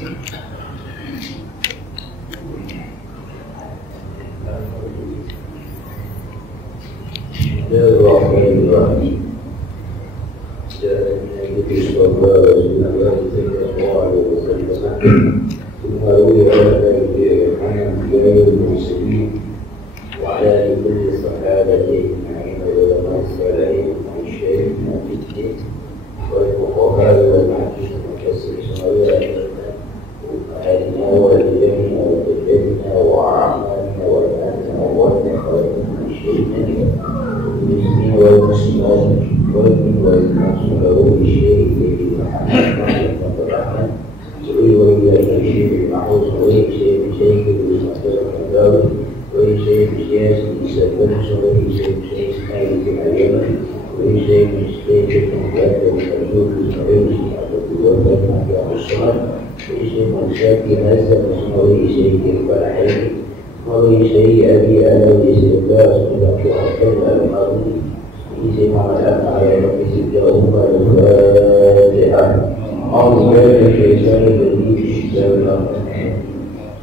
Bismillahirrahmanirrahim. Dan Nabi sallallahu alaihi wasallam تماروا على الأنبياء والمرسلين وعلى كل الصحابة أجمعين والعلماء الصالحين والمشايخنا في الدين والفقهاء والمحدثين والمفسرين وأهلنا وأهلنا وأهلنا وأعمالنا وأبنائنا وأخواتنا ومشايخنا والمسلمين والمسلمات والمؤمنين والمؤمنات له بشيء الرحمن وإلى شيء المعروف وإلى شيء المستقبل وإلى شيء سياسي يستقبل وإلى شيء سائل في اليمن وإلى شيء المقدم والمرجوك المعروف والفتنة في الصلاة وإلى شيء منشاكي هذا وإلى شيء الفلاحين وإلى شيء أبي أنا وإلى شيء الله سبحانه وتعالى المعروف وإلى شيء محمد أبن على ربي سبحانه الفاتحة أعوذ بالله من الشيطان الرجيم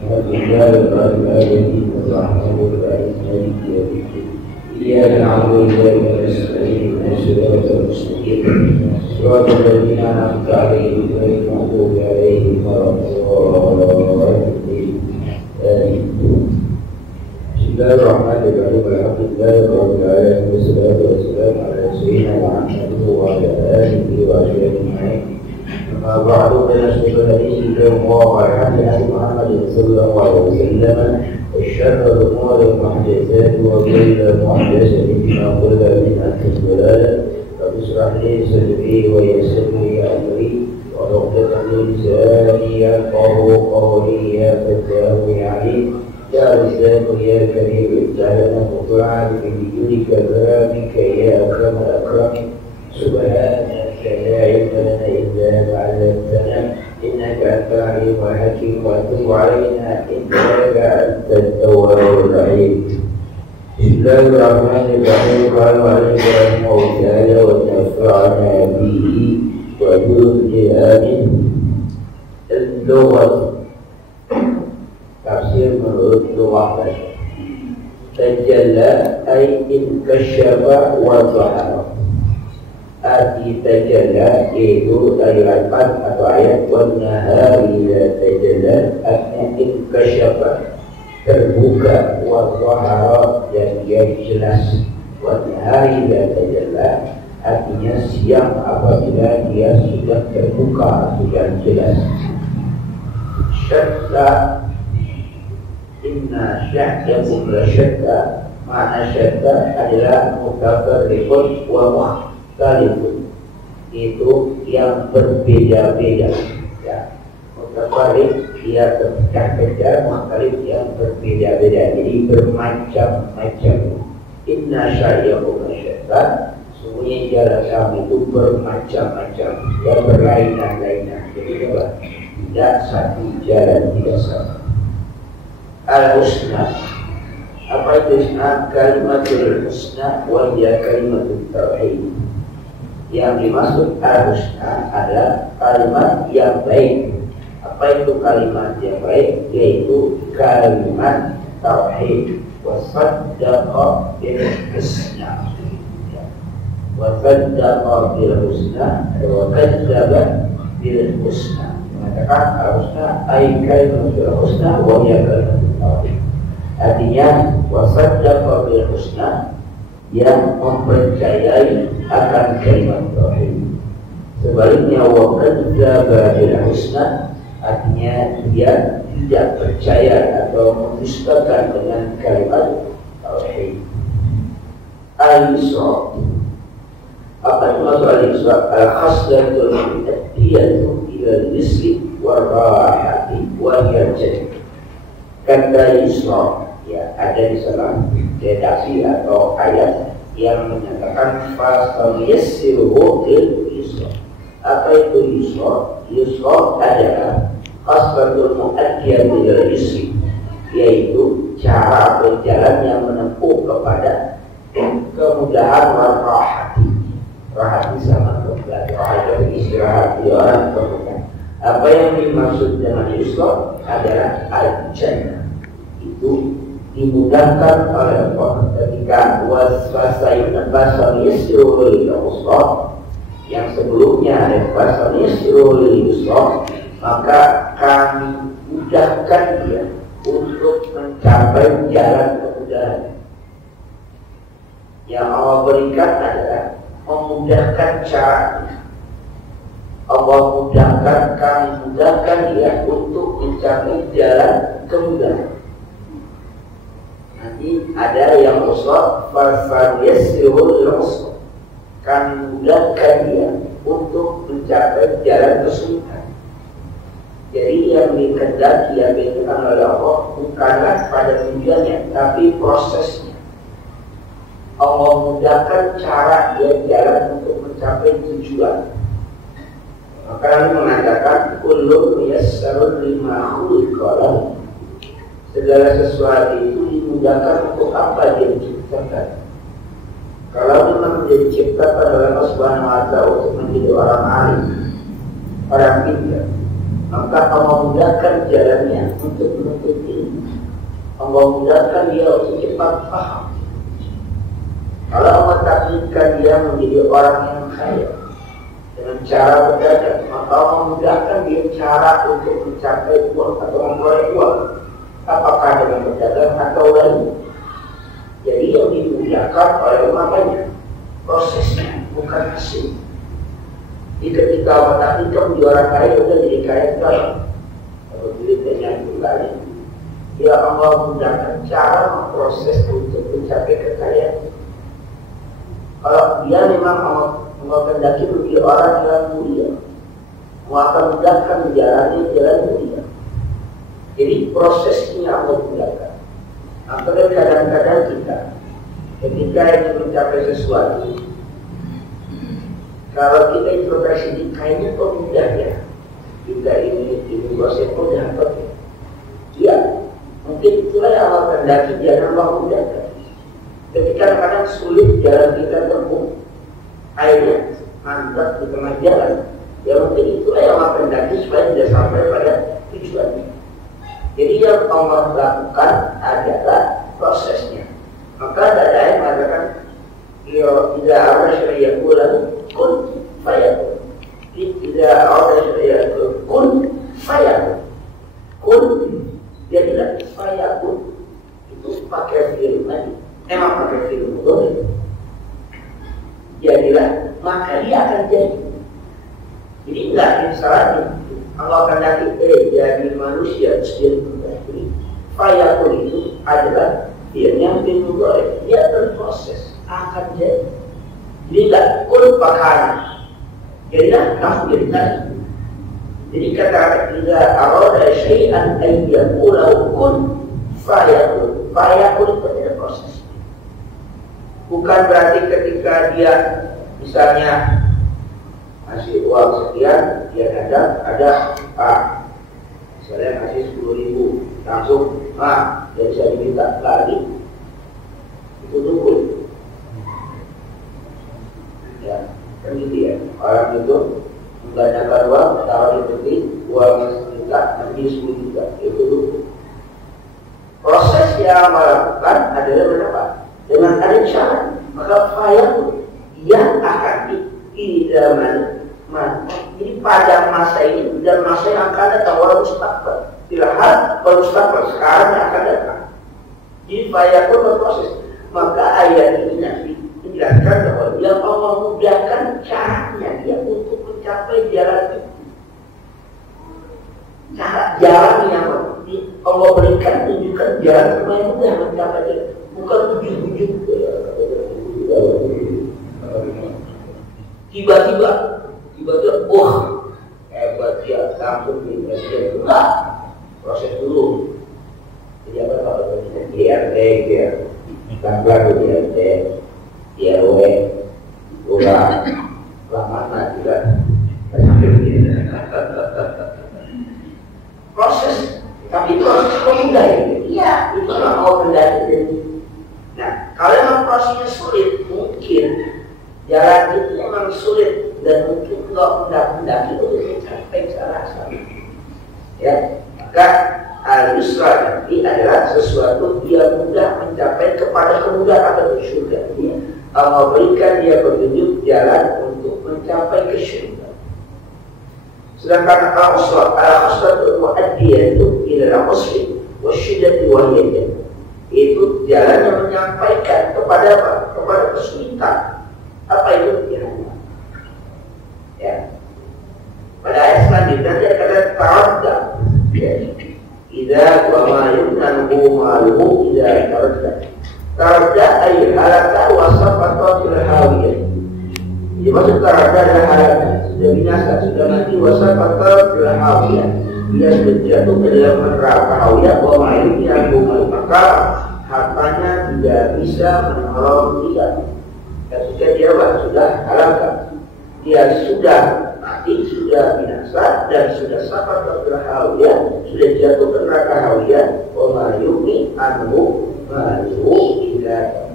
بسم الله الرحمن الرحيم الرحمن الرحيم مالك يوم الدين إياك نعبد وإياك نستعين اهدنا الصراط المستقيم صراط الذين أنعمت عليهم غير المغضوب عليهم ولا الضالين آمين. بسم الله الرحمن الرحيم الحمد لله رب العالمين والصلاة والسلام على سيدنا محمد وعلى آله وصحبه أجمعين. أما بعد فنشهد الحديث الله عن محمد صلى الله عليه وسلم وشر الأمور محدثاتها وكل محدثة بما كل بدعة ضلالة رب اشرح لي صدري ويسر لي أمري وعقدة من لساني يفقهوا قولي يا فتاه يا عليم يا رزاق يا كريم افتح لنا مطلعا بجودك كرامك يا أكرم الأكرمين سبحانك لا علم لنا إلا ما علمتنا إنك أنت العليم الحكيم وتب علينا إنك أنت التواب الرحيم. بسم الله الرحمن الرحيم. قال عليه رحمه الله ونفعنا به وبالقرآن اللغة. تفسير menurut lugah tajalla ay inkasyafa wa zahara. Arti tajalla yaitu ayat atau ayat wan-nahari la tajalla artinya inkasyafa terbuka wa zahara dan dia jelas. Wan-nahari la tajalla artinya siang apabila dia sudah terbuka, sudah jelas. Syakka inna syak yakun syakka, makna syakka adalah mutafarriqun wa mukhtalifun, itu yang berbeda-beda ya. Mutafarriq dia terpecah-pecah, mukhtalif yang berbeda-beda, jadi bermacam-macam. Inna syak yakun syakka, semuanya jalan kami itu bermacam-macam ya, berlainan-lainan. Jadi apa? Tidak satu jalan, tidak sama. Al-husna, apa itu husna? Kalimatul husna wa hiya kalimatul tauhid. Yang dimaksud al-husna adalah kalimat yang baik. Apa itu kalimat yang baik? Yaitu kalimat tauhid. Wa saddaqa bil husna, wa saddaqa bil husna wa kadzdzaba bil husna. Mengatakan al-husna ay kalimatul husna wa hiya kalimatul tauhid. Artinya wasaddaqa bil husna, yang mempercayai akan kalimat tauhid. Sebaliknya wa kadzdzaba bil husna, artinya dia tidak percaya atau mendustakan dengan kalimat tauhid. Al-Isra, apa itu maksud al-Isra? Al-khaslatul mu'addiyatu ila al-isri war-rahati wa hiya. Kata Isra ya ada di dalam redaksi atau ayat yang menyatakan fasal yassiruhu lil yusra. Apa itu yusra? Yusra adalah khasbatul mu'addiyah bil yusri, yaitu cara berjalan yang menempuh kepada kemudahan warahati. Rahati sama kemudahan, rahati istirahat di orang kemudahan. Apa yang dimaksud dengan yusra adalah al-jannah. Itu dimudahkan oleh Allah ketika wasfasayun basal yusrul yusra, yang sebelumnya ada basal yusrul yusra, maka kami mudahkan dia untuk mencapai jalan kemudahan. Yang Allah berikan adalah memudahkan caranya. Allah mudahkan, kami mudahkan dia untuk mencapai jalan kemudahan. Nanti ada yang usra, fasal yasirul usra, kami mudahkan dia untuk mencapai jalan kesulitan. Jadi yang dikehendaki, yang diinginkan oleh Allah bukanlah pada tujuannya, tapi prosesnya. Allah mudahkan cara dia jalan untuk mencapai tujuan. Maka kami mengatakan kullu yassarun lima khuliqa lahu. Segala sesuatu itu dimudahkan untuk apa dia diciptakan. Kalau memang dia diciptakan oleh Allah Subhanahu wa Ta'ala untuk menjadi orang alim, orang pintar, maka Allah mudahkan jalannya untuk menuntut ilmu. Allah mudahkan dia untuk cepat paham. Kalau Allah takdirkan dia menjadi orang yang kaya dengan cara berdagang, maka Allah mudahkan dia cara untuk mencapai uang atau memperoleh uang, apakah dengan berdagang atau lain. Jadi yang dimudahkan oleh makanya prosesnya, bukan hasil. Jadi ketika Allah takdirkan menjadi orang kaya, sudah jadi kaya sekarang. Kalau duitnya kembali, ya Allah mudahkan cara memproses untuk mencapai kekayaan. Kalau dia memang Allah kehendaki menjadi orang yang mulia, Allah akan mudahkan menjalani jalan mulia. Jadi prosesnya Allah mudahkan. Maka kadang-kadang kita ketika ingin mencapai sesuatu, kalau kita introspeksi, kayaknya kok mudah ya, kita ini proses mudah kok. Ya, mungkin itulah yang Allah kehendaki, jangan Allah mudahkan. Ketika kadang sulit jalan kita tempuh, akhirnya mantap di tengah jalan, ya mungkin itulah yang Allah kehendaki supaya tidak sampai pada tujuannya. Jadi yang Allah lakukan adalah prosesnya. Maka ada yang mengatakan, ya tidak ada syariat bulan kun fayakun, tidak ada syariat kun fayakun, kun jadilah fayakun, itu pakai firman. Emang pakai film boleh. Jadilah, maka dia akan jadi. Jadi enggak salah. Allah akan jadi manusia jadi pembantu. Fayakun itu adalah dia yang film boleh. Dia berproses akan jadi. Jadi enggak kun pakana. Jadilah takdir tadi. Jadi kata tidak arada syai'an ayyakula kun fayakun. Fayakun itu adalah proses. Bukan berarti ketika dia misalnya ngasih uang sekian, dia ada misalnya ngasih 10.000, langsung dia bisa diminta lagi, itu dulu. Ya, kan gitu ya. Orang itu menggandakan uang, taruh di peti, uangnya 1 juta, nanti 10 juta, itu dulu. Proses yang melakukan adalah berapa? Dengan ada syarat, maka fayakun yang akan diidaman. Jadi pada masa ini dan masa yang akan datang, walau mustaqbal, tidak walau mustaqbal sekarang yang akan datang. Jadi fayakun berproses. Maka ayat ini nanti menjelaskan bahwa yang Allah mudahkan caranya dia untuk mencapai jalan itu. Cara jalan yang Allah berikan, tunjukkan jalan supaya mudah mencapai jalan. Bukan ujuk-ujuk tiba-tiba hebat ya, langsung di presiden. Enggak, proses dulu. Jadi apa kalau presiden DRT ya, tanggal DRT DRW ulang lama juga proses, tapi proses mudah ya. Iya, itu mau kendali. Nah, kalau memang prosesnya sulit, mungkin jalan itu memang sulit dan mungkin kalau mendaki itu mencapai ke arah sana. Ya, maka al-yusra nanti adalah sesuatu yang mudah mencapai kepada kemudahan atau surga. Allah berikan dia petunjuk jalan untuk mencapai ke surga. Sedangkan al-khusratul mu'addiyah itu adalah muslim wasyiddati wahiyah. Itu jalan yang menyampaikan kepada apa? Kepada kesulitan. Apa itu? Ya. Pada ayat selanjutnya dia kata taradda. Idza wa ma yunanhu maluhu idza taradda. Taradda ay halaka wa saqata fil hawiyah. Jadi maksud taradda adalah halaka, sudah binasa, sudah mati, wa saqata fil hawiyah. Dia sudah jatuh ke dalam neraka hawiyah, wa ma yunanhu maluhu, maka hartanya tidak bisa menolong dia. Ketika dia sudah halaka, dia sudah mati, sudah binasa, dan sudah sampai ke hawiyah, sudah jatuh ke neraka hawiyah. Wa ma yughni anhu maluhu idza,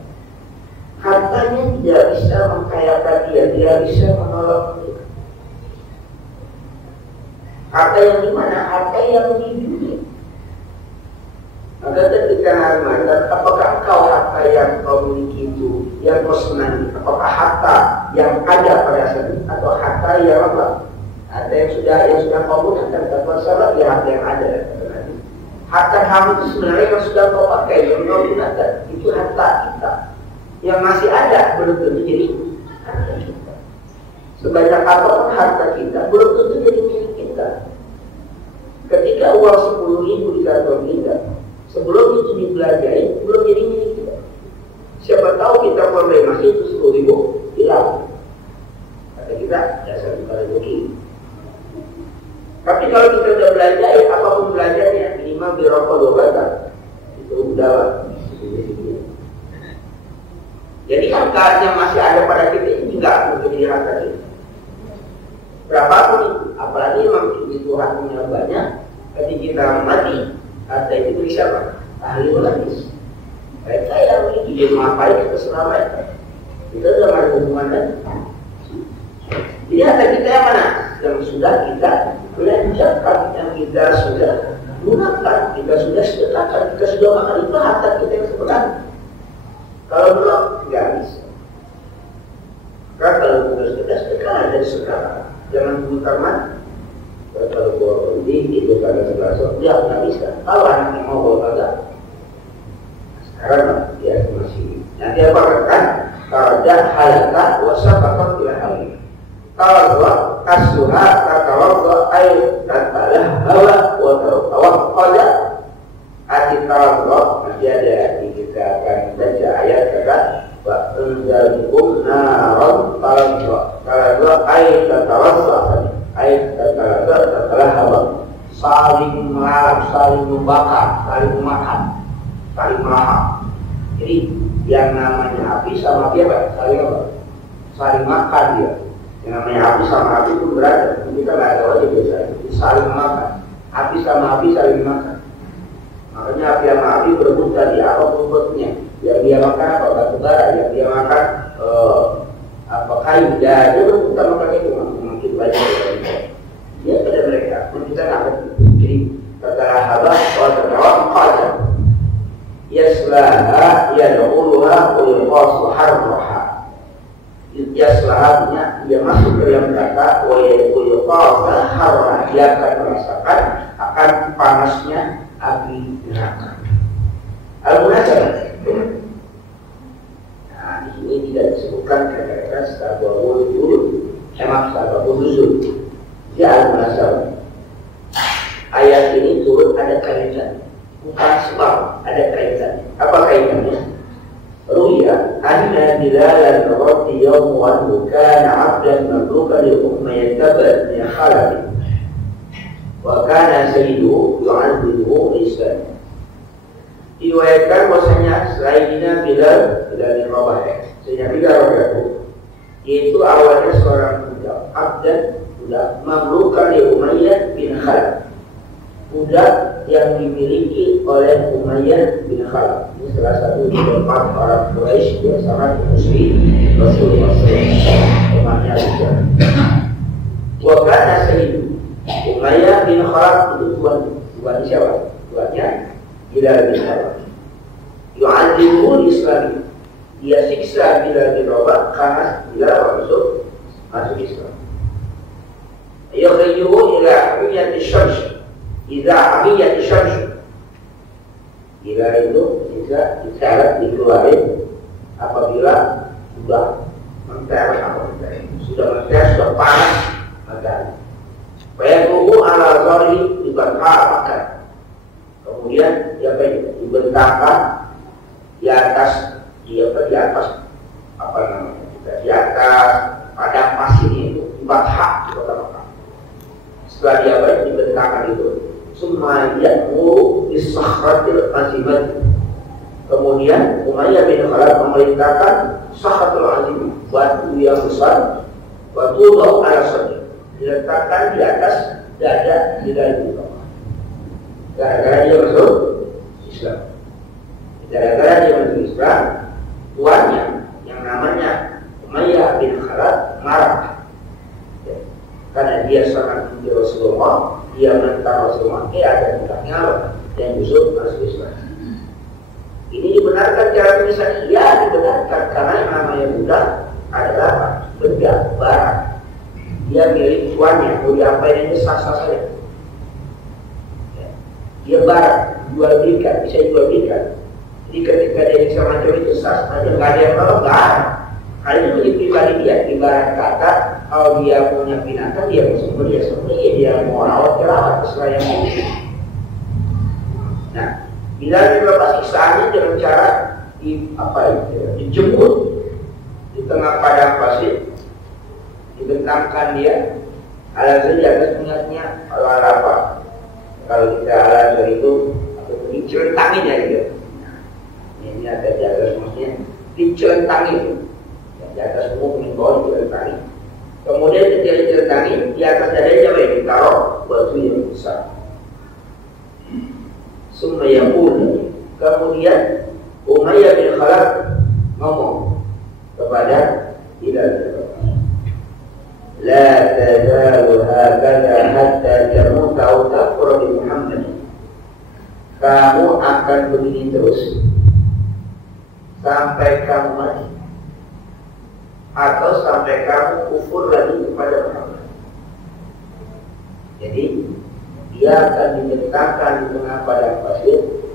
hartanya tidak bisa mengkayakan dia, tidak bisa menolong dia. Harta yang dimana? Harta yang di dunia. Maka ketika Harman, apakah engkau harta yang kau miliki itu, yang kau senangi, apakah harta yang ada pada saat itu, atau harta yang apa? Harta yang sudah kau gunakan, tak masalah, ya harta yang ada. Harta kamu itu sebenarnya yang sudah kau pakai, yang kau gunakan, itu harta kita. Yang masih ada belum tentu jadi harta kita. Sebanyak apapun harta kita, belum tentu jadi milik kita. Ketika uang 10.000 di kantong kita, sebelum itu dibelajarin, belum jadi milik kita. Siapa tahu kita problemasi itu 10.000 hilang. Kata kita, dasar bukan rezeki. Tapi kalau kita sudah belajar, apapun belajarnya, minimal birokok 2 batang, itu udah. Jadi harta yang masih ada pada kita ini juga menjadi harta kita. Berapapun itu, apalagi memang kebutuhannya banyak, ketika kita mati, harta itu bisa apa? Ahli waris. Mereka yang memiliki dia mengapain kita selama mereka. Kita sudah ada hubungan kan? Jadi harta kita yang mana? Yang sudah kita belanjakan, yang kita sudah gunakan, kita sudah sedekahkan, kita sudah makan, itu harta kita yang sebenarnya. Kalau belum, nggak bisa. Karena kalau kita sedekah dari sekarang, jangan tunggu tamat. Kalau bawa penting itu kagak sebelah dia nggak bisa. Kalau anaknya mau bawa kagak, sekarang dia masih. Nanti apa kan? Karena halaka wasapakot ilahami. Kalau kasuha katawa air katalah hawa watawak pada hati kalau masih ada di kita akan baca ayat kata ba'unzalikum naron kalau air katawa ayat katalah hawa, saling melarang, saling membakar, saling memakan, saling melahap. Jadi yang namanya api sama api apa? Saling apa? Saling makan dia. Yang namanya api sama api itu berada. Kita nggak ada aja biasa. Saling memakan. Api sama api saling makan. Makanya api sama api berebut tadi apa bentuknya. Yang dia makan apa? Batu bara. Yang dia makan apa kayu. Ya dia berebutan makan itu. Mungkin banyak ya pada mereka. Kita nggak ngerti. Jadi katalah habah wa tadawam qadah. Yaslaha yadkhuluha wa yuqasu harraha. Yaslaha dia masuk ke dalam neraka wa yuqasu harraha, dia akan merasakan akan panasnya api neraka. Al-munasabah. Nah, di sini tidak disebutkan kata-kata sababul wurud. Sababul nuzul. Dia al-munasabah. Ayat ini turun ada kaitan. Bukan sebab, ada kaitan. Apa kaitannya? Ruya anna Bilalan radhiyallahu anhu kana 'abdan mamlukan li Umayyah bin Khalid. Wa kana sayyiduhu yu'adhibuhu Islam. Diriwayatkan bahwasanya Sayyidina Bilal bin Rabah, Sayyidina Bilal radhiyallahu, yaitu awalnya seorang budak, 'abdan, budak mamlukan li Umayyah bin Khalid. Budak yang dimiliki oleh Umayyah bin Khalid. Ini salah satu dari 4 orang Quraisy yang sangat musuhi Rasulullah SAW. namanya Abu. Wakana Sayyidu Umayyah bin Khalaf itu tuan siapa? Tuannya Bilal bin Rabah. Yu'allimuhu Islam. Dia siksa Bilal bin Rabah karena Bilal masuk Islam. Yukhrijuhu ila hamiyati syams. Idza hamiyati syams. Bilal itu bisa disyarat dikeluarin apabila sudah menteres sudah panas matahari. Fayaqumu ala zahri dibakar. Kemudian dia dibentangkan di atas di atas padang pasir itu dibakar dibakar. Setelah dia dibentangkan itu, semua dia di sakhratil azimat. Kemudian Umayyah bin Khalaf memerintahkan sakhratul azim, batu yang besar, batu ala sadri, diletakkan di atas dada Bilal bin Rabah. Gara-gara dia masuk Islam. Gara-gara dia masuk Islam, tuannya yang namanya Umayyah bin Khalaf marah. Karena dia sangat mencintai Rasulullah, dia menentang Rasulullah, ada tentangnya dan justru masuk Islam. Ini dibenarkan cara tulisan, ya dibenarkan karena yang namanya budak adalah benda barang. Dia milik tuannya, mau diapain itu sah-sah saja. Dia barang, jual belikan, bisa jual belikan. Jadi ketika dia bisa macam itu sah saja, nggak ada yang tahu, nggak ada. Hal ini menjadi pribadi dia, ibarat kata kalau dia punya binatang dia mau dia sembelih, dia mau rawat terserah yang mau. Nah, Bilal dilepas siksaannya dengan cara dijemput di tengah padang pasir, dibentangkan dia, al-azhar di atas punyanya, kalau kita al-azhar itu dicelentangin ya gitu. Ini ada di atas maksudnya dicelentangin. Di atas umum di bawah dicelentangin. Kemudian ketika dicelentangin di atas dadanya ditaruh batu yang besar. Sumayaqul. Kemudian Umayyah bin Khalaf ngomong kepada Bilal bin Rabah, la tazalu hakadha hatta tamuta aw takfura bi Muhammad. Kamu akan begini terus sampai kamu mati atau sampai kamu kufur lagi kepada Muhammad. Jadi dia akan dibentangkan di tengah padang pasir,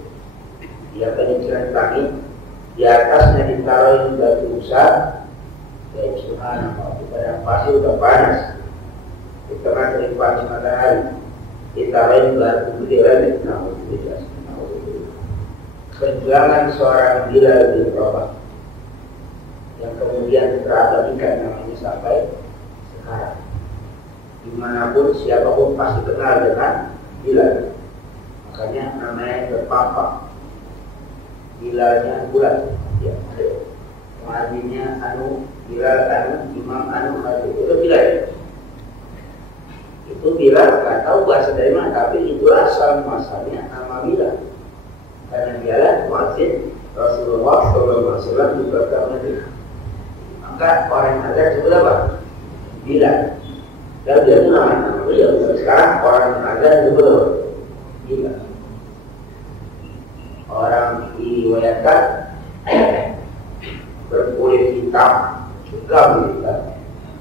dia akan dicelentangin, di atasnya ditaruh batu besar. Ya subhanallah, di padang pasir udah panas, di tengah terik panas matahari, ditaruh batu gede lagi. Perjuangan seorang Bilal bin Rabah yang kemudian terabadikan namanya sampai sekarang. Dimanapun siapapun pasti kenal dengan Bilal. Makanya namanya terpampang. Bilalnya bulat. Ya, muadzinnya Bilal Imam Khalid itu Bilal. Itu Bilal nggak tahu bahasa dari mana, tapi itu asal muasalnya nama Bilal. Karena dialah muadzin Rasulullah SAW di Mekah Madinah. Maka orang yang ada disebut apa? Bilal. Dan dia itu nama beliau. Sekarang orang yang ada disebut apa? Bilal. Orang diriwayatkan berkulit hitam, juga begitu.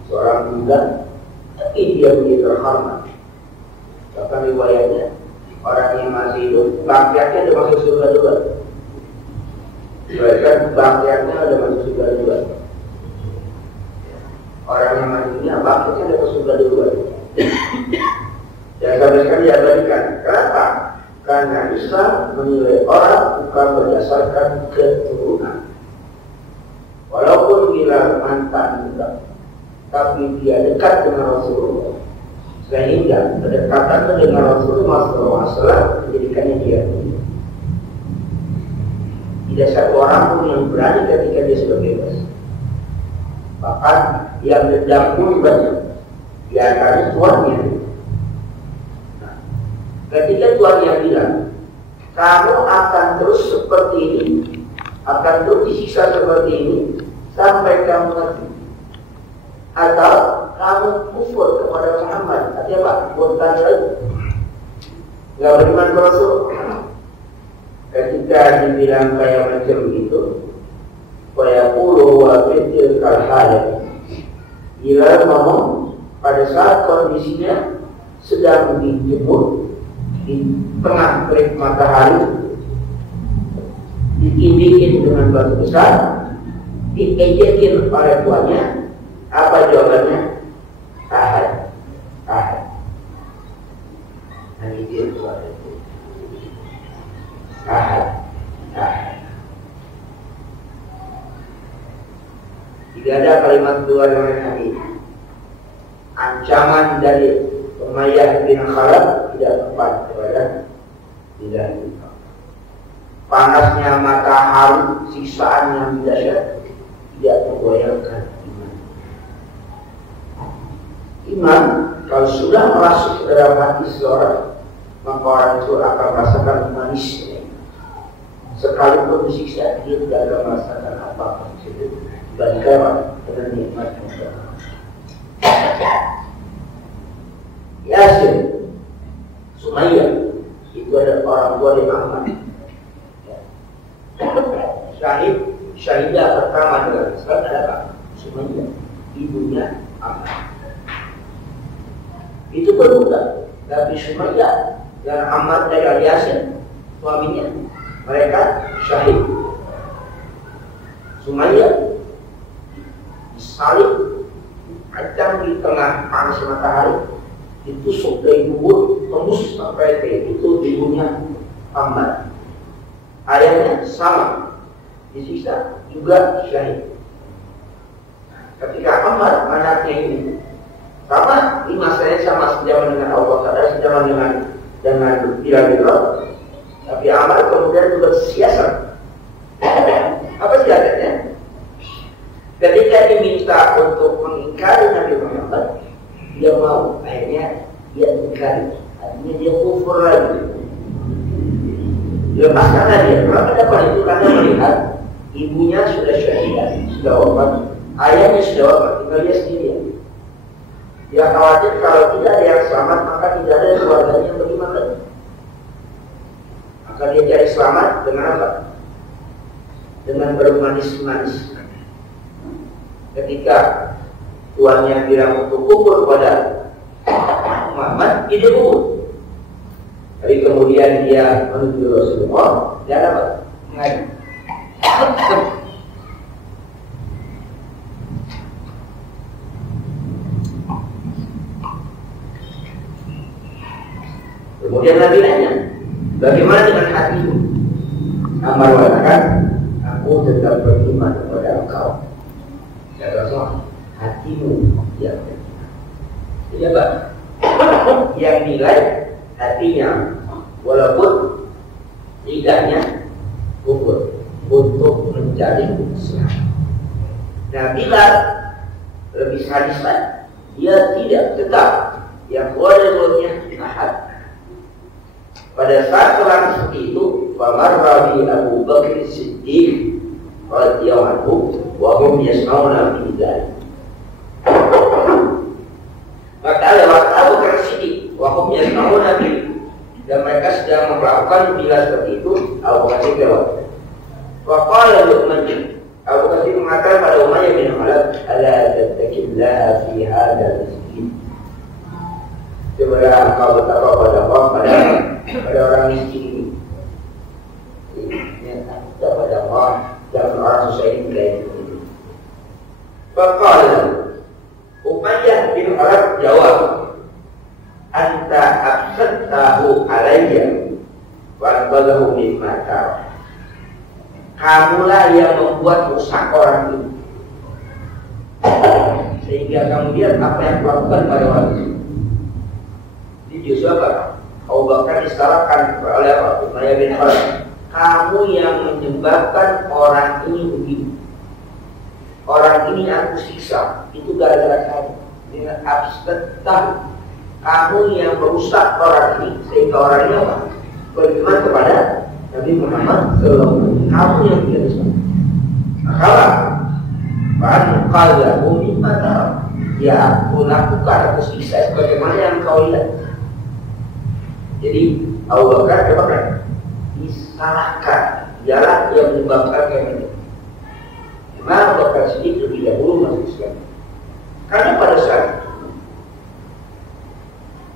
Seorang budak, tapi dia begitu terhormat. Bahkan riwayatnya orang yang masih hidup, bangkiannya ada masuk surga juga. Diriwayatkan bangkiannya ada masuk surga juga. Orang yang masih dunia, bangkiannya ada masuk surga juga. Dan sampai sekarang diabadikan. Kenapa? Karena Islam menilai orang bukan berdasarkan keturunan. Walaupun Bilal mantan budak, tapi dia dekat dengan Rasulullah, sehingga kedekatan dengan Rasulullah SAW menjadikannya dia. Tidak satu orang pun yang berani ketika dia sudah bebas. Bahkan yang dendam pun banyak. Di antara tuannya. Nah, ketika tuannya bilang, kamu akan terus seperti ini, akan terus disiksa seperti ini sampai kamu mati. atau kamu kufur kepada Muhammad. Artinya apa? Murtad lagi, nggak beriman ke Rasul. Ketika dibilang kayak macam itu, fayaqulu wa fitil kalhadah, bila ngomong pada saat kondisinya sedang dijemur di tengah terik matahari, ditindikin dengan batu besar, diejekin oleh tuannya. Apa jawabannya? Ahad, ahad. Nah itu soal itu. Ahad, ahad. Tidak ada kalimat keluar dari hati. Ancaman dari Umayyah bin Khalaf tidak tepat kepada tidak itu. Panasnya matahari, siksaan yang dahsyat tidak menggoyahkan iman. Iman kalau sudah masuk ke dalam hati seseorang, maka orang itu akan merasakan manisnya. Sekalipun disiksa, dia tidak akan merasakan apa-apa dibandingkan dengan nikmat Allah. Yasin, Sumayyah itu adalah orang tua dari Muhammad. Syahidah pertama dalam Islam adalah Sumayyah, ibunya Ammar. Itu berbuka, tapi Sumayyah dan Ammar dari Yasin, suaminya, mereka syahid. Sumayyah disalib, kacang di tengah panas matahari, ditusuk dari kubur, tembus sampai ke itu ibunya Ammar. Ayahnya sama, disiksa juga syahid. Ketika Ammar anaknya ini sama, ini masanya sama sejaman dengan Abu Bakar, sejaman dengan Bilal. Tapi Ammar kemudian juga siasat. Apa siasatnya? Ketika diminta untuk mengingkari Nabi Muhammad, dia mau, akhirnya dia ingkari. Artinya dia kufur lagi. Lepaskanlah dia. Kenapa dapat itu? Karena melihat ibunya sudah syahidah, sudah wafat, ayahnya sudah wafat, tinggal dia sendirian. Dia khawatir kalau tidak ada yang selamat, maka tidak ada keluarganya yang beriman lagi. Maka dia cari selamat dengan apa? Dengan bermanis-manis. Ketika tuannya bilang untuk kufur pada Muhammad, dia kufur. Tapi kemudian dia menuju Rasulullah, dia dapat mengadu. Kemudian Nabi nanya, bagaimana dengan hatimu? Ammar mengatakan, aku tetap beriman kepada engkau. Ya Rasulullah, hatimu yang beriman. Jadi apa? Yang nilai hatinya, walaupun lidahnya kufur, untuk mencari Islam. Nah, bila lebih sadis lagi, dia tidak tetap yang keluar dari mulutnya ahad. Pada saat orang seperti itu, famarra bi Abu Bakr Siddiq radhiyallahu anhu wa hum yasma'una bi dzalik. Maka lewat Abu Bakr Siddiq wa hum yasma'una bi, dan mereka sedang melakukan bila seperti itu, Abu Bakr jawab. Wa qala Luqman, Abu Bakr mengatakan pada Umayyah bin Khalaf, ala tattaqillaha fi hadzal miskin. Cobalah kau bertakwa pada Allah, pada orang miskin ini. Takut pada Allah, jangan orang susah ini kayak gitu. Faqala Umayyah bin Khalaf jawab, anta absadtahu alayya wa anbalahu mimma tara. Kamulah yang membuat rusak orang ini, sehingga kamu lihat apa yang dilakukan pada orang itu. Jadi justru apa? Abu Bakar disalahkan oleh Umayyah bin Khalaf. Kamu yang menyebabkan orang ini begini. Orang ini aku siksa. Itu gara-gara kamu. Dengan abstrak, kamu yang merusak orang ini, sehingga orang ini apa? Beriman kepada Nabi Muhammad SAW. Kamu yang tidak rusak. Maka bahan muqallahu mimma tara. ya aku lakukan, aku siksa sebagaimana yang kau lihat. Jadi Abu Bakar disalahkan, dialah yang menyebabkan kayak ini. Memang Abu Bakar Siddiq lebih dahulu masuk Islam. Karena pada saat itu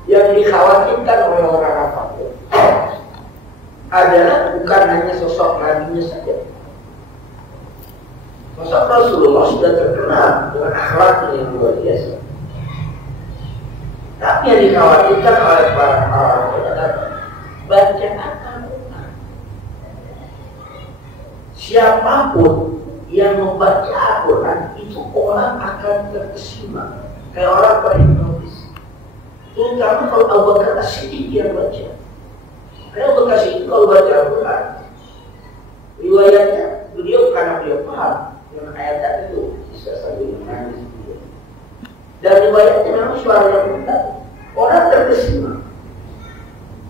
yang dikhawatirkan oleh orang kafir adalah bukan hanya sosok nabinya saja. Sosok Rasulullah sudah terkenal dengan akhlaknya yang luar biasa. Tapi yang dikhawatirkan oleh para orang adalah bacaan Al-Quran. Siapapun yang membaca Al-Quran itu orang akan terkesima, kayak orang terhipnotis. Terutama kalau Abu Bakar As-Siddiq yang baca. Karena Abu Bakar As-Siddiq kalau baca Al-Quran, riwayatnya beliau karena beliau paham dengan ayat itu bisa sambil menangis. Dan riwayatnya memang suara yang benar, orang terkesima.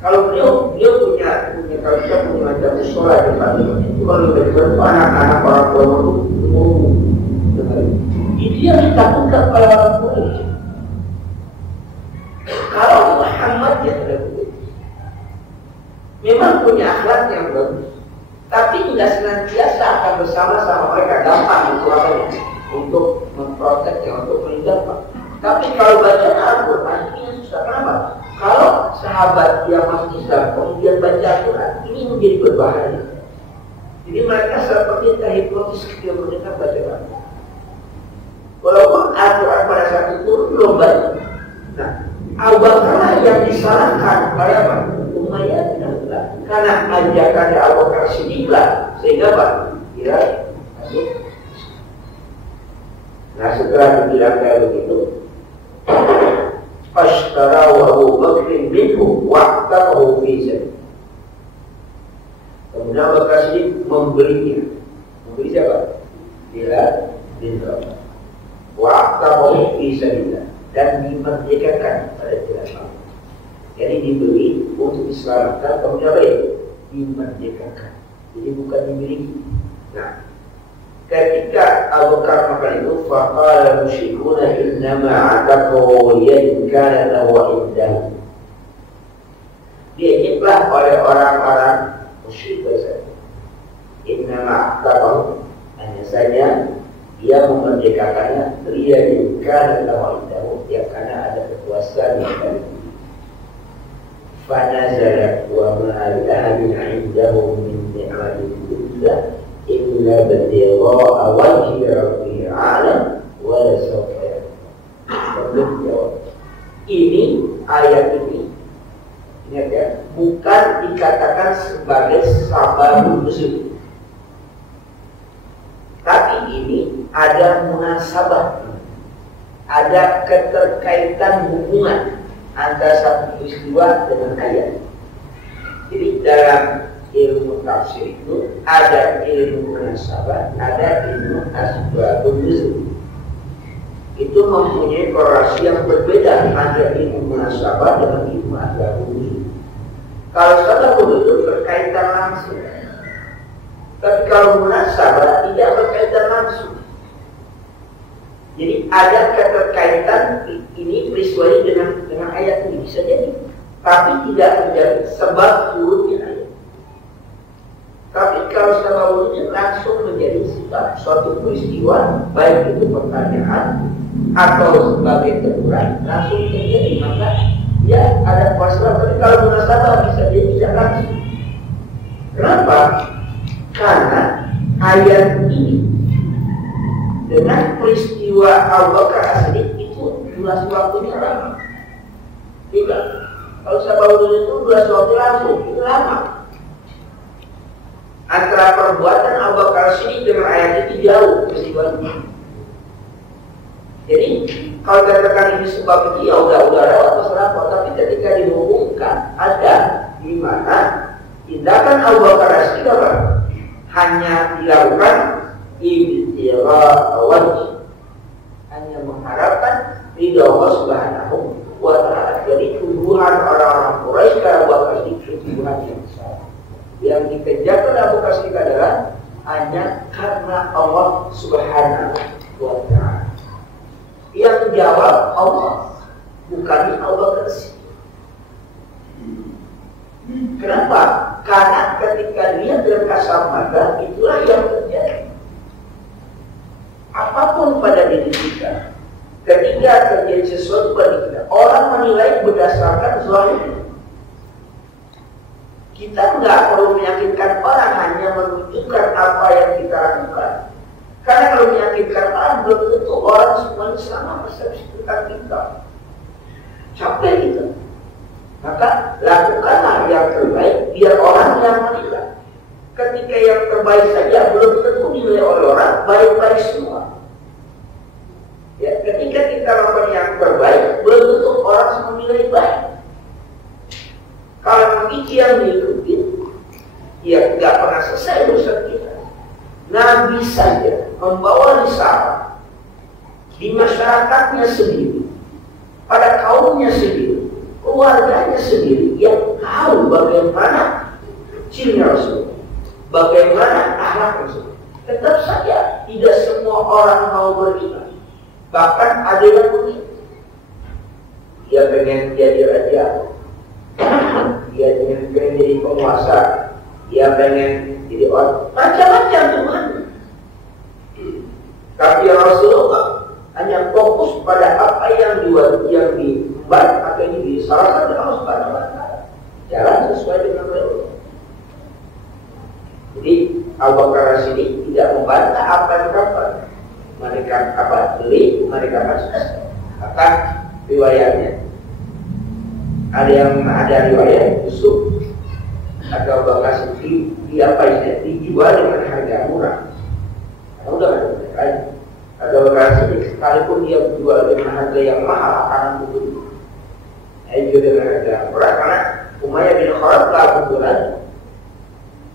Kalau beliau punya kalau kita punya macam sholat di Fatimah itu kalau begitu anak-anak orang tua itu itu yang ditakutkan oleh orang tua. Kalau Muhammad yang begitu memang punya akhlak yang bagus, tapi tidak senantiasa akan bersama-sama mereka, gampang dikeluarkannya untuk memproteknya, untuk melindungi. Tapi kalau baca Al-Quran ini susah. Kenapa? Kalau sahabat yang masuk Islam kemudian baca Al-Quran, ini menjadi berbahaya. Jadi mereka seperti terhipnotis ketika mereka baca Al-Quran. Walaupun Al-Quran pada saat itu belum baca. Nah, Abu Bakar yang disalahkan oleh apa? Umayyah bin Khalaf. Karena ajakannya Abu Bakar Siddiq sehingga apa? Dia masuk. Nah, setelah dibilang kayak begitu, Ashtara wa Abu Bakr minhu wa'taqahu fi sabilillah. Kemudian Abu Bakar Siddiq membelinya. Membeli siapa? Bilal bin Rabah. Wa'taqahu fi sabilillah, dan dimerdekakan pada jalan Allah. Jadi dibeli untuk diselamatkan, kemudian apa ya? Dimerdekakan. Jadi bukan dimiliki. Nah, ketika Abu Bakar makan itu, faqala musyrikuna innama ataqahu liyadin kana lahu indahu. Diajiblah oleh orang-orang musyrik tersebut. Innama ataqahu, hanya saja dia memerdekakannya liyadin kana lahu indahu, ya karena ada kekuasaan yang dari itu. Fanazalat wa ma lahadin indahu min ni'matin illa illa batigha'a wajhi rabbil 'ala wa la sawfa yarda. Ini ayat ini, ingat ya, bukan dikatakan sebagai sababul nuzul, tapi ini ada munasabah, ada keterkaitan hubungan antara satu peristiwa dengan ayat. Jadi dalam ilmu tafsir itu ada ilmu munasabah, ada ilmu asbabun nuzul. Itu mempunyai korelasi yang berbeda antara ilmu munasabah dengan ilmu asbabun nuzul. Kalau asbabun nuzul berkaitan langsung, tapi kalau munasabah tidak berkaitan langsung. Jadi ada keterkaitan ini peristiwa ini dengan ayat ini bisa jadi, tapi tidak menjadi sebab turunnya ayat. Tapi kalau sebab langsung menjadi sebab suatu peristiwa, baik itu pertanyaan atau sebagai teguran, langsung terjadi, maka ya ada kuasa. Tapi kalau munasabah bisa jadi tidak langsung. Kenapa? Karena ayat ini dengan peristiwa Abu Bakar As-Siddiq itu durasi waktunya lama. Tidak. Kalau sebab itu durasi waktu langsung, itu lama. Antara perbuatan Abu Bakar As-Siddiq dengan ayat itu jauh peristiwanya. Jadi kalau katakan ini sebab itu ya udah lewat masalah apa. Tapi ketika dihubungkan ada di mana tindakan Abu Bakar As-Siddiq hanya dilakukan ibtigha wajh, hanya mengharapkan ridha Allah Subhanahu wa ta'ala. Jadi tuduhan orang-orang Quraisy kepada Abu Bakar As-Siddiq tuduhan yang besar. Yang dikejar oleh Abu Bakar As-Siddiq adalah hanya karena Allah Subhanahu wa ta'ala. Yang jawab kami Abu Bakar Siddiq. Kenapa? Karena ketika dia terkasar mata, itulah yang terjadi. Apapun pada diri kita, ketika terjadi sesuatu pada kita, orang menilai berdasarkan zahir. Kita nggak perlu meyakinkan orang, hanya menunjukkan apa yang kita lakukan. Karena kalau meyakinkan orang, belum tentu orang semuanya sama persepsi tentang kita. Capek kita. Maka lakukanlah yang terbaik biar orang yang menilai. Ketika yang terbaik saja belum tentu dinilai oleh orang baik-baik semua. Ya, ketika kita lakukan yang terbaik belum tentu orang menilai baik. Kalau begitu yang diikuti, ya nggak pernah selesai urusan kita. Nabi saja membawa risalah di masyarakatnya sendiri, pada kaumnya sendiri, keluarganya sendiri yang tahu bagaimana cirinya Rasul, bagaimana akhlak Rasul. Tetap saja tidak semua orang mau beriman. Bahkan ada yang begitu. Dia pengen jadi raja, dia pengen jadi penguasa, dia pengen jadi orang, macam-macam Tuhan. Tapi Rasulullah hanya fokus pada apa yang dibuat atau yang disarankan oleh Allah Subhanahu wa Ta'ala. Jalan sesuai dengan Allah. Jadi Abu Bakar Siddiq tidak membantah apa yang dapat mereka beli, mereka masuk. Maka riwayatnya ada riwayat justru Abu Bakar Siddiq dijual dengan harga murah. Karena udah ada lain. Abu Bakar Siddiq sekalipun dia jual dengan harga yang mahal akan begitu. Jual dengan harga murah karena Umayyah bin Khalaf lah kebetulan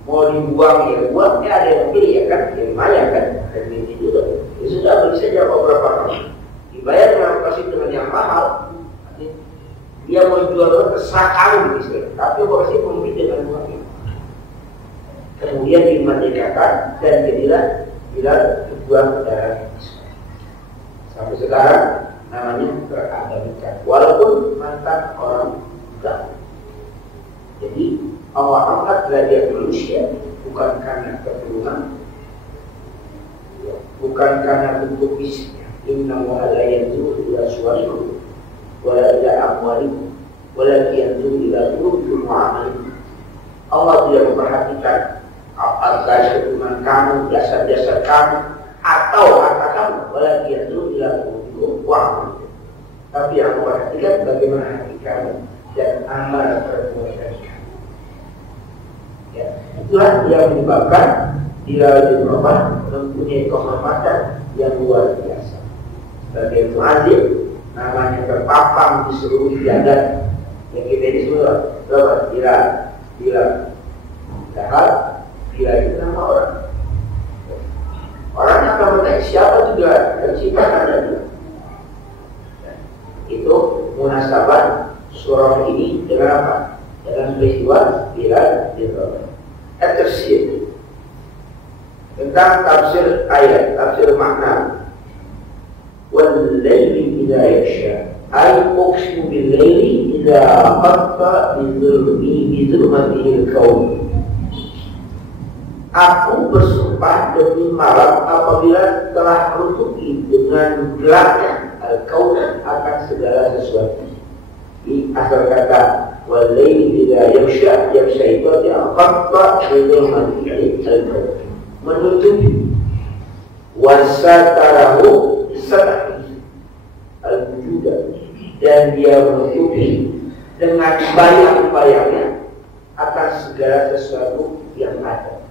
mau dibuang ya buang, ada yang beli ya kan, ya lumayan kan, dan ini juga. Ya sudah beli saja beberapa kali, dibayar dengan kasih dengan yang mahal. Dia mau jual terserah misalnya, tapi harusnya membeli dengan uangnya. Kemudian dimerdekakan dan jadilah dijual ke dalam sampai sekarang namanya teragamikan, walaupun mantan orang Islam. Jadi Allah angkat derajat manusia bukan karena keturunan, bukan karena bentuk fisiknya. Inna wa la yanzuru ila suwarikum wala ila amwalikum wala yanzuru ila qulubikum wa amalikum. Allah tidak memperhatikan apakah keturunan kamu, dasar-dasar kamu atau harta kamu, wala yanzuru ila qulubikum wa amalikum. Tapi yang memperhatikan bagaimana hati kamu dan amal perbuatan kamu. Ya, itulah yang menyebabkan Bilal bin Rabah mempunyai kehormatan yang luar biasa. Sebagai muadzin, namanya terpapang di seluruh jagat yang kita disebut Bilal. Padahal Bilal itu nama orang. Orang akan bertanya siapa juga dan siapa ada juga. Itu munasabah surah ini dengan apa? Dengan peristiwa Bilal bin Rabah. Tafsir tentang tafsir ayat, tafsir makna. Wal laili idza yaghsha, ay uqsimu bil laili idza qatta bi dhulmatihi al-kawn. Aku bersumpah demi malam apabila telah menutupi dengan gelapnya al-kaun akan segala sesuatu. Di asal kata walaili idza yaghsha, yaghsha itu artinya qatta bi dhulmatihi al-kawn, menutupi wasatarahu satari al-wujuda, dan dia menutupi dengan bayang-bayangnya akan segala sesuatu yang ada.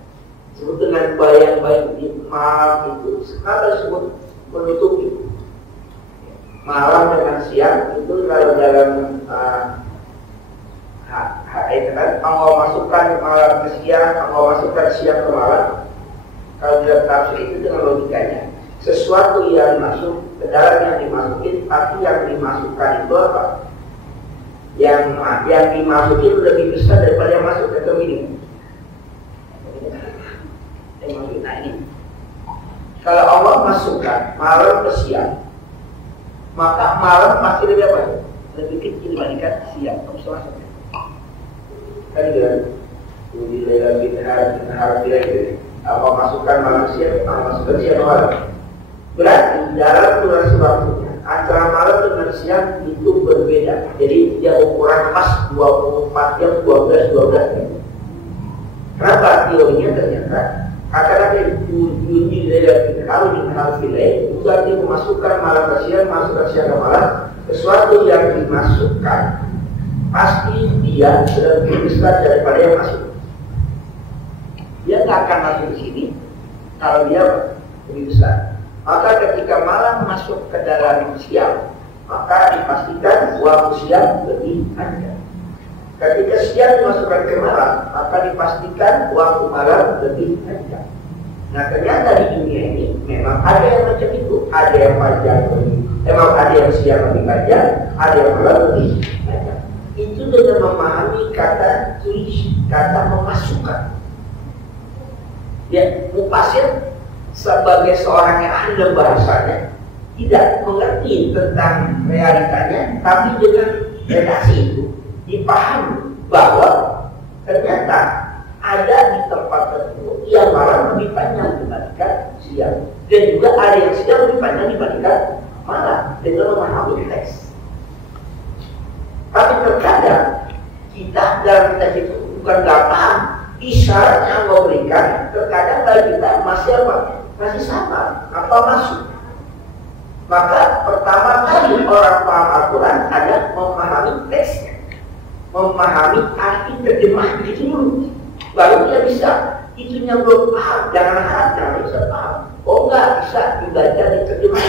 Sebut dengan bayang-bayang di malam itu sekarang disebut menutupi. Malam dengan siang itu kalau dalam Allah masukkan malam ke siang, Allah masukkan siang ke malam. Kalau dalam tafsir itu dengan logikanya, sesuatu yang masuk ke dalam yang dimasukin, tapi yang dimasukkan itu apa? Yang dimasukin lebih besar daripada yang masuk ke minimum. Nah ini, kalau Allah masukkan malam ke siang, maka malam pasti lebih apa? lebih kecil dibandingkan siang. Kamu bisa masuk ya? Kan kan Udi lela binahar itu apa masukkan malam siang, masukkan siang malam. Berarti dalam durasi waktunya antara malam dengan siang itu berbeda. Jadi dia ukuran pas 24 jam, 12 jam. Kenapa teorinya ternyata akan ada Udi lela binahar itu artinya memasukkan malam ke siang, masukkan siang ke malam. Sesuatu yang dimasukkan pasti dia lebih besar daripada yang masuk. Dia nggak akan masuk di sini kalau dia lebih besar. Maka ketika malam masuk ke dalam siang, maka dipastikan waktu siang lebih panjang. Ketika siang dimasukkan ke malam, maka dipastikan waktu malam lebih panjang. Nah ternyata di dunia ini memang ada yang macam itu, ada yang panjang memang ada yang siang lebih panjang, ada yang malam lebih panjang. Itu dengan memahami kata tulis, kata memasukkan. Ya, mufasir sebagai seorang yang ahli bahasanya tidak mengerti tentang realitanya, tapi dengan redaksi itu dipahami bahwa ternyata ada di tempat tertentu yang malam lebih panjang dibandingkan siang, dan juga ada yang siang lebih panjang dibandingkan malam dengan memahami teks. Tapi terkadang kita dalam teks itu bukan nggak paham isyarat yang memberikan, terkadang bagi kita masih apa? Masih sama apa masuk. Maka pertama kali orang paham Al-Quran ada memahami teksnya, memahami arti terjemah itu dulu, baru dia bisa. Itunya belum paham, jangan harap jangan bisa paham. Oh enggak bisa dibaca di terjemah.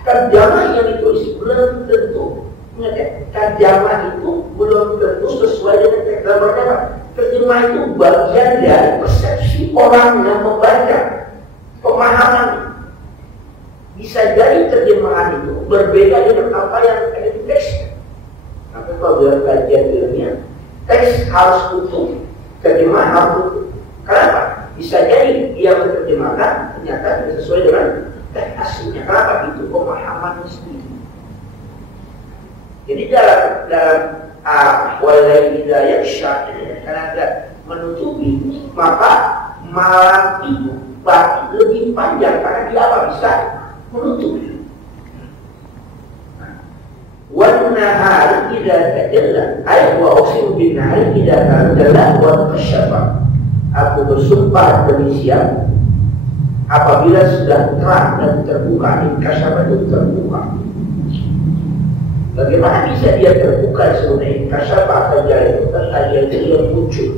Terjemah yang ditulis belum tentu. Ingat ya, terjemah itu belum tentu sesuai dengan teks gambarnya. Terjemah itu bagian dari persepsi orang yang membaca, pemahaman. Bisa jadi terjemahan itu berbeda dengan apa yang ada di teksnya. Tapi kalau dalam kajian ilmiah, teks harus utuh, terjemahan harus utuh. Kenapa? Bisa jadi dia menerjemahkan ternyata tidak sesuai dengan teks aslinya. Kenapa? Itu pemahaman sendiri. Jadi dalam walai hidayah syah karena ada menutupi, maka malam itu berarti lebih panjang karena dia apa bisa menutupi. Wan nahari idza tajalla ay wa uqsimu bin nahari idza tajalla wa kasyafa. Aku bersumpah demi siang apabila sudah terang dan terbuka. Kasyafa itu terbuka. Bagaimana bisa dia terbuka sebenarnya? Kasyafa tajalla itu kan tajalla yang muncul.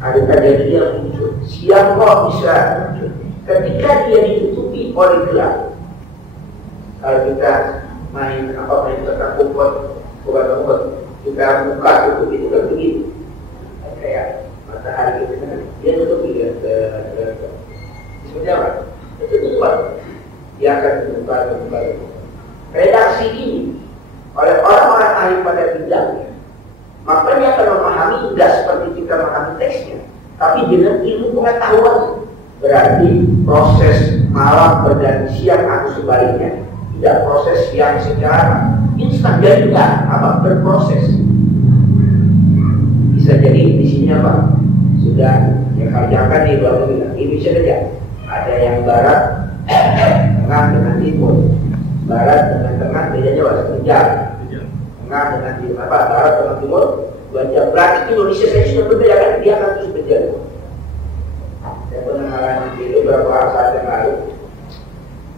Ada tajalla yang muncul. Siang kok bisa muncul? Ketika dia ditutupi oleh gelap. Kalau kita main petak umpet, kita buka tutup itu kan begitu. Kayak matahari gitu kan, dia tutup dia seperti apa? Itu tutupan. Dia akan terbuka. Redaksi ini oleh orang-orang ahli pada bidangnya, maka dia akan memahami tidak seperti kita memahami teksnya, tapi dengan ilmu pengetahuan. Berarti proses malam berganti siang atau sebaliknya, tidak proses yang secara instan, jadi tidak berproses. Bisa jadi di sini apa? Sudah yang kerjakan di bawah ini bisa saja. Ada yang barat, tengah dengan timur, barat dengan tengah bedanya sejam, tengah dengan timur, barat dengan timur 2 jam. Berarti Indonesia saya sudah berbeda kan? Dia akan terus berjalan. Saya pernah mengalami itu beberapa saat yang lalu.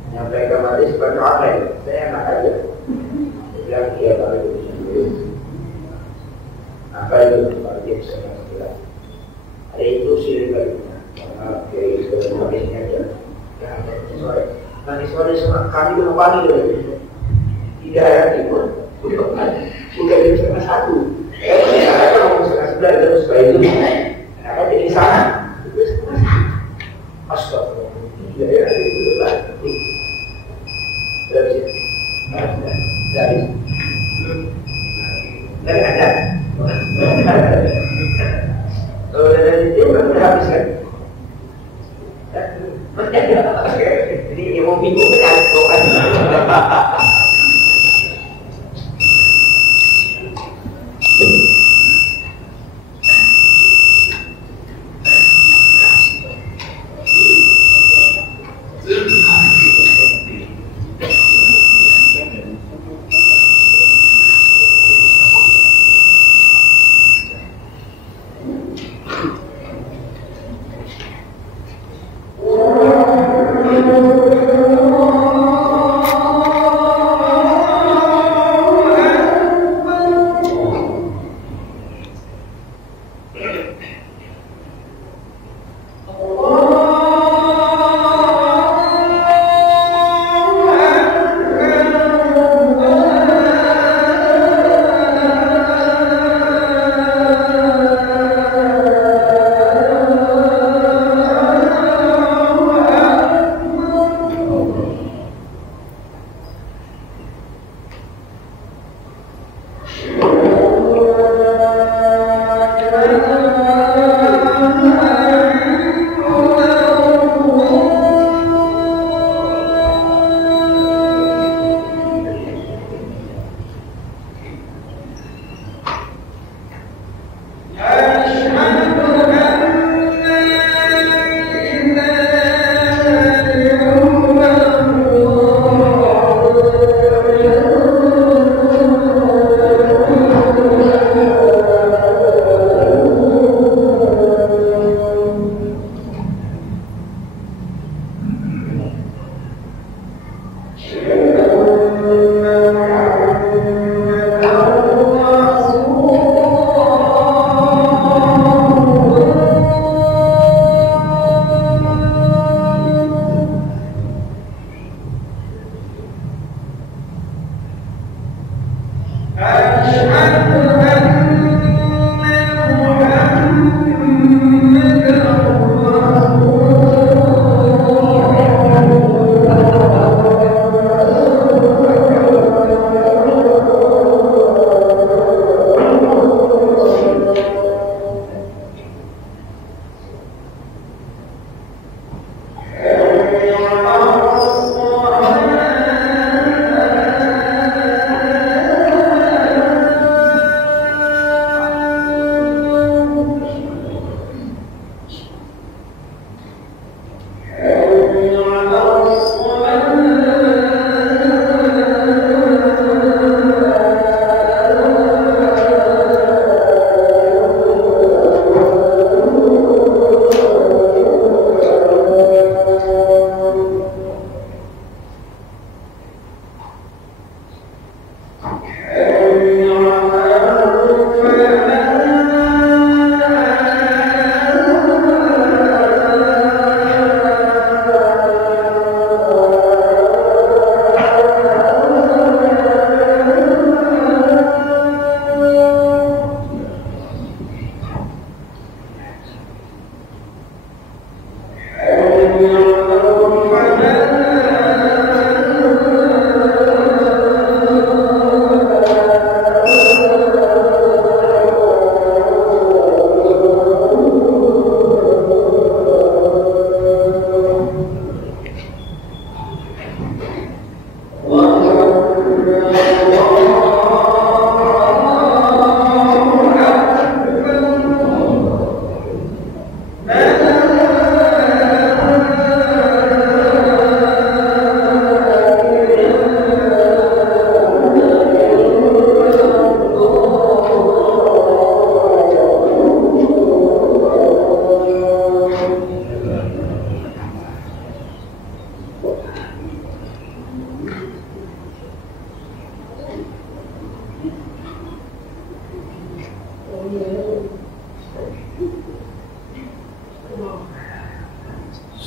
Menyampaikan mati seperti apa ya? Saya enak aja. Saya bilang iya kalau itu bisa dulu. Apa itu? Kalau dia bisa mengajar. Ada inklusi di baliknya. Karena kayak itu habisnya aja. Nanti sore sama kami itu pagi dulu. Di daerah timur, bukan di setengah 1. Saya mau setengah 11 terus supaya itu. Kenapa jadi sana? Itu setengah 1. Astagfirullah. Di daerah itu lagi. Dari ada. Kalau dari itu kan sudah habis kan? Jadi mau bingung kan?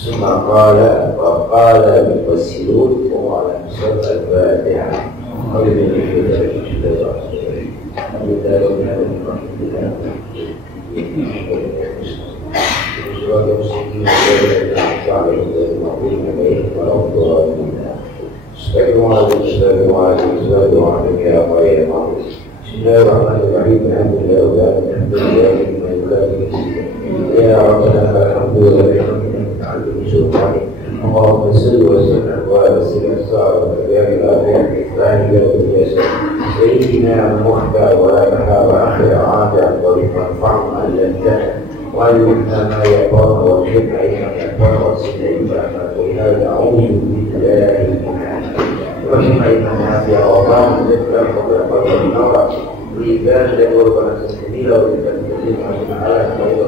ثم قال وقال المفسرون وعلى صوت الفاتحة قبل بسم الله الرحمن الرحيم الحمد لله الحمد لله يا ربنا الحمد لله اللهم صل وسلم وسلم على الأخيار سيدنا المختار ولا نهاب آخر عادة ونفعنا الأنتهى وعلمنا ما يقال والحكم أيضا يقال وسيدنا وهذا أعوذ بالله وحكم أيضا في أوطان ذكر قبل النار لباس وربنا سبيلا ولتنزيل على الموضوع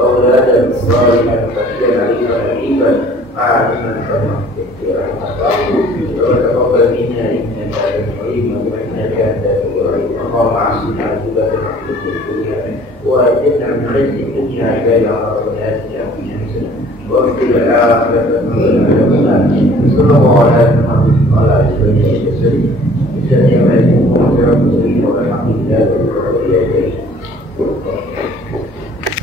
أولادا صالحا فكيا عليما حكيما أعلما فما كثيرا وتقبل منا إنك أنت الكريم وإنك أنت الرحيم اللهم أحسن عاقبتنا في الدنيا وأجرنا من خزي الدنيا عبادنا ربنا آتنا في حسنة واغفر الآخرة صلى الله على محمد وعلى آله وسلم بسم الله الرحمن الرحيم والحمد لله رب العالمين